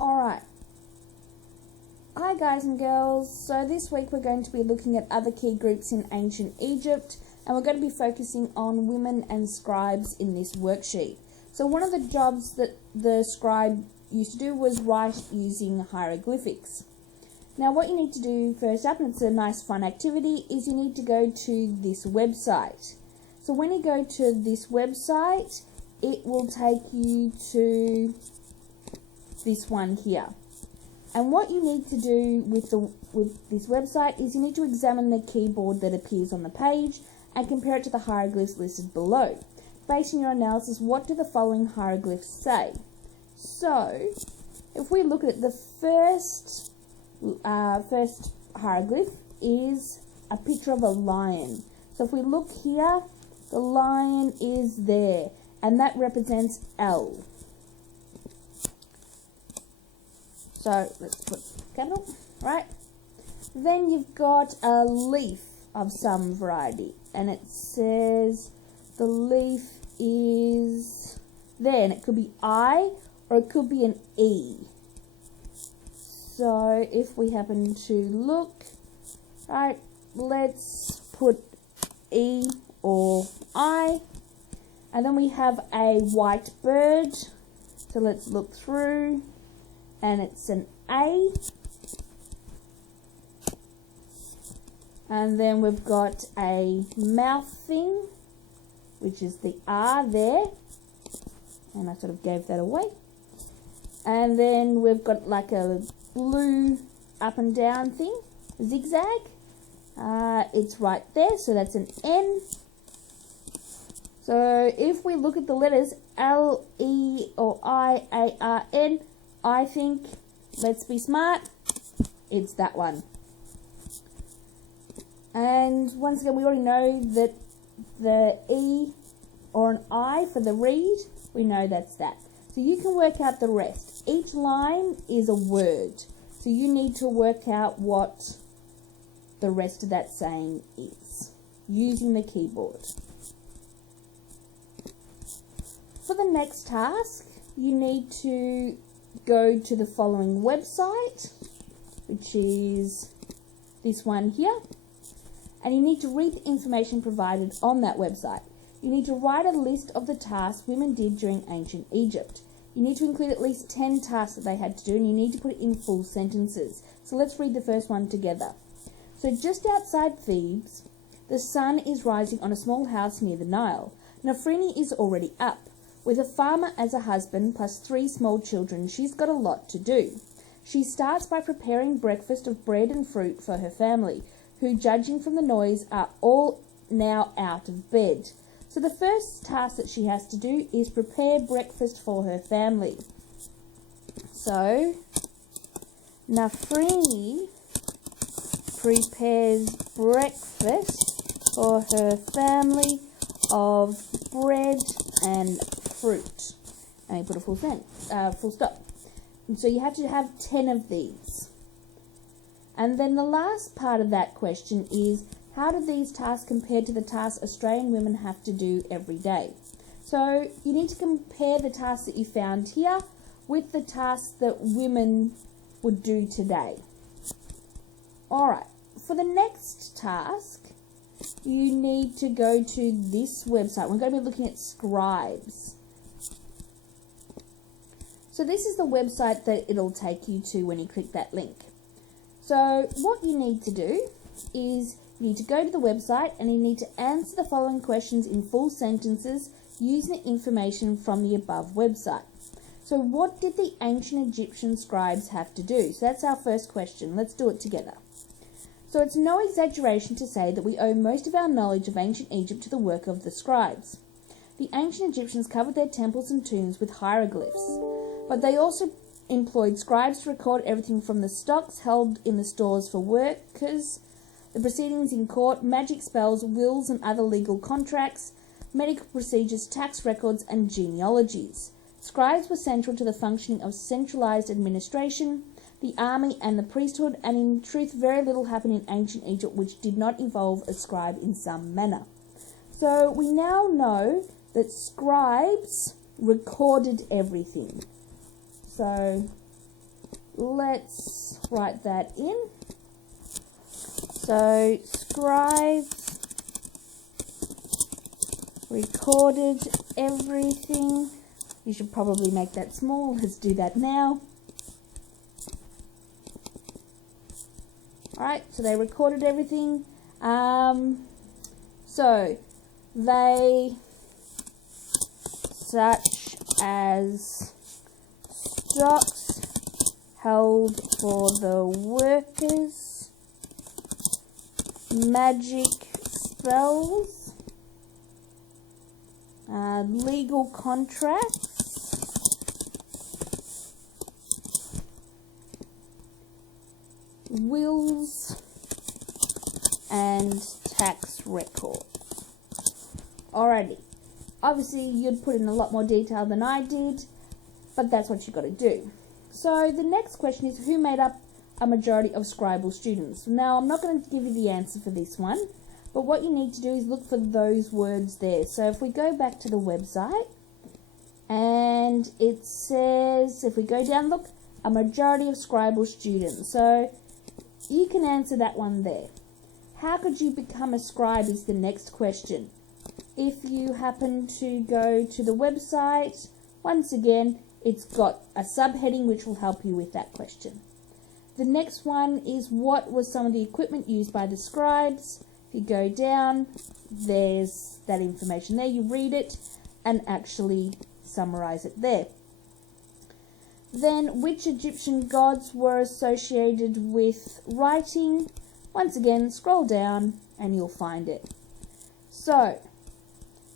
Alright. Hi guys and girls. So this week we're going to be looking at other key groups in ancient Egypt, and we're going to be focusing on women and scribes in this worksheet. So one of the jobs that the scribe used to do was write using hieroglyphics. Now what you need to do first up, and it's a nice fun activity, is you need to go to this website. So when you go to this website, it will take you to this one here. And what you need to do with this website is you need to examine the keyboard that appears on the page and compare it to the hieroglyphs listed below. Based on your analysis, what do the following hieroglyphs say? So, if we look at it, the first hieroglyph is a picture of a lion. So if we look here, the lion is there, and that represents L. So let's put capital, right? Then you've got a leaf of some variety, and it says the leaf is there, and it could be I or it could be an E. So if we happen to look, right, let's put E or I, and then we have a white bird. So let's look through, and it's an A. And then we've got a mouth thing, which is the R there, and I sort of gave that away. And then we've got like a blue up and down thing, zigzag. It's right there, so that's an N. So if we look at the letters L, E, or I, A, R, N, I think, let's be smart, it's that one. And once again, we already know that the E or an I for the read, we know that's that. So you can work out the rest. Each line is a word. So you need to work out what the rest of that saying is using the keyboard. For the next task, you need to go to the following website, which is this one here, and you need to read the information provided on that website. You need to write a list of the tasks women did during ancient Egypt. You need to include at least 10 tasks that they had to do, and you need to put it in full sentences. So let's read the first one together. So just outside Thebes, the sun is rising on a small house near the Nile. Nafrini is already up. With a farmer as a husband plus 3 small children, she's got a lot to do. She starts by preparing breakfast of bread and fruit for her family, who, judging from the noise, are all now out of bed. So the first task that she has to do is prepare breakfast for her family. So, Nafrini prepares breakfast for her family of bread and fruit. And you put a full stop. And so you have to have 10 of these. And then the last part of that question is, how do these tasks compare to the tasks Australian women have to do every day? So you need to compare the tasks that you found here with the tasks that women would do today. Alright, for the next task, you need to go to this website. We're going to be looking at Scribes. So this is the website that it'll take you to when you click that link. So what you need to do is you need to go to the website and you need to answer the following questions in full sentences using the information from the above website. So what did the ancient Egyptian scribes have to do? So that's our first question. Let's do it together. So it's no exaggeration to say that we owe most of our knowledge of ancient Egypt to the work of the scribes. The ancient Egyptians covered their temples and tombs with hieroglyphs, but they also employed scribes to record everything from the stocks held in the stores for workers, the proceedings in court, magic spells, wills and other legal contracts, medical procedures, tax records and genealogies. Scribes were central to the functioning of centralised administration, the army and the priesthood, and in truth very little happened in ancient Egypt which did not involve a scribe in some manner. So we now know that scribes recorded everything. So let's write that in. So Scribes recorded everything. You should probably make that small. Let's do that now. Alright, so they recorded everything. So they, such as stocks held for the workers, magic spells, legal contracts, wills, and tax records. Alrighty, obviously you'd put in a lot more detail than I did, but that's what you got to do. So the next question is, who made up a majority of Scribal students? Now I'm not going to give you the answer for this one, but what you need to do is look for those words there. So if we go back to the website, and it says, if we go down, look, a majority of Scribal students. So you can answer that one there. How could you become a scribe is the next question. If you happen to go to the website, once again, it's got a subheading which will help you with that question. The next one is, what was some of the equipment used by the scribes? If you go down, there's that information there. You read it and actually summarize it there. Then, which Egyptian gods were associated with writing? Once again, scroll down and you'll find it. So,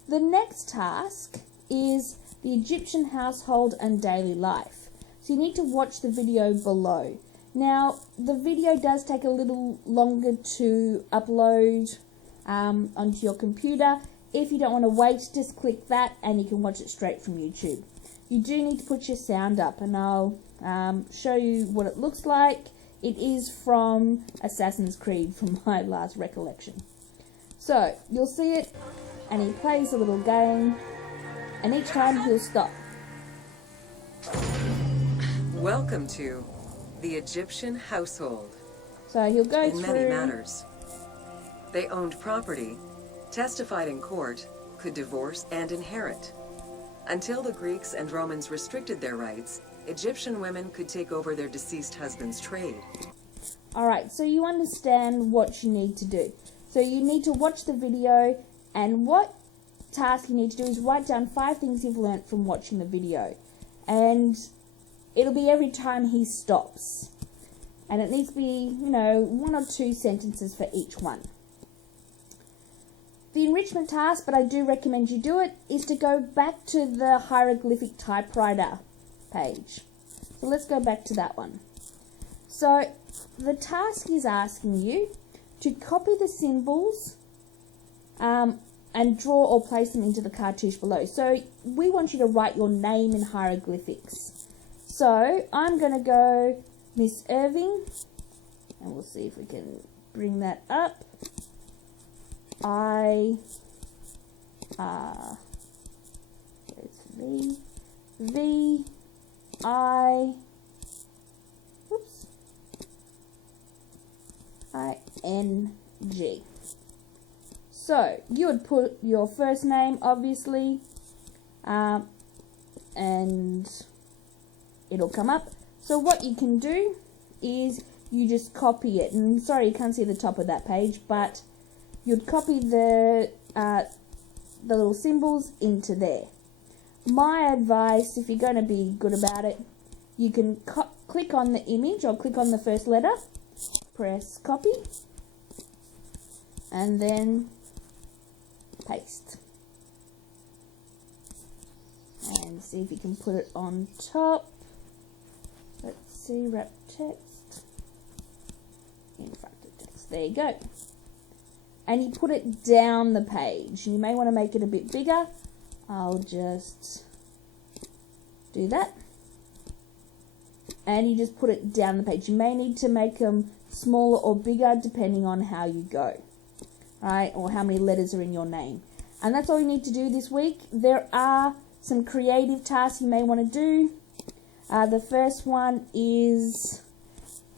the next task is the Egyptian household and daily life. So you need to watch the video below. Now, the video does take a little longer to upload onto your computer. If you don't want to wait, just click that and you can watch it straight from YouTube. You do need to put your sound up, and I'll show you what it looks like. It is from Assassin's Creed, from my last recollection. So, you'll see it, and he plays a little game, and each time he'll stop. Welcome to the Egyptian household. So he'll go in through many matters. They owned property, testified in court, could divorce and inherit. Until the Greeks and Romans restricted their rights, Egyptian women could take over their deceased husband's trade. Alright, so you understand what you need to do. So you need to watch the video, and what task you need to do is write down 5 things you've learnt from watching the video. And it'll be every time he stops. And it needs to be, 1 or 2 sentences for each one. The enrichment task, but I do recommend you do it, is to go back to the hieroglyphic typewriter page. So let's go back to that one. So the task is asking you to copy the symbols and draw or place them into the cartouche below. So we want you to write your name in hieroglyphics. So I'm going to go Miss Irving, and we'll see if we can bring that up. I-N-G. So, you would put your first name, obviously, and it'll come up. So what you can do is you just copy it. And sorry, you can't see the top of that page, but you'd copy the little symbols into there. My advice, if you're going to be good about it, you can click on the image or click on the first letter, press copy, and then paste. And see if you can put it on top. Let's see, wrap text in front of text. There you go. And you put it down the page. You may want to make it a bit bigger. I'll just do that. And you just put it down the page. You may need to make them smaller or bigger depending on how you go. Right? Or how many letters are in your name. And that's all you need to do this week. There are some creative tasks you may want to do. The first one is,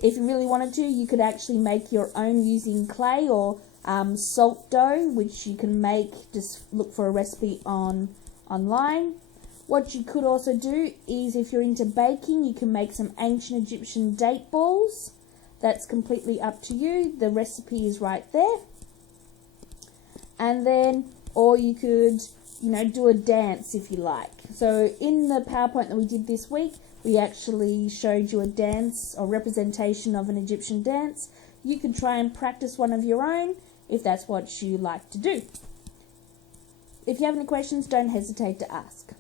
if you really wanted to, you could actually make your own using clay or salt dough, which you can make. Just look for a recipe online. What you could also do is, if you're into baking, you can make some ancient Egyptian date balls. That's completely up to you. The recipe is right there. And then, or you could, do a dance if you like. So in the PowerPoint that we did this week, we actually showed you a dance or representation of an Egyptian dance. You could try and practice one of your own if that's what you like to do. If you have any questions, don't hesitate to ask.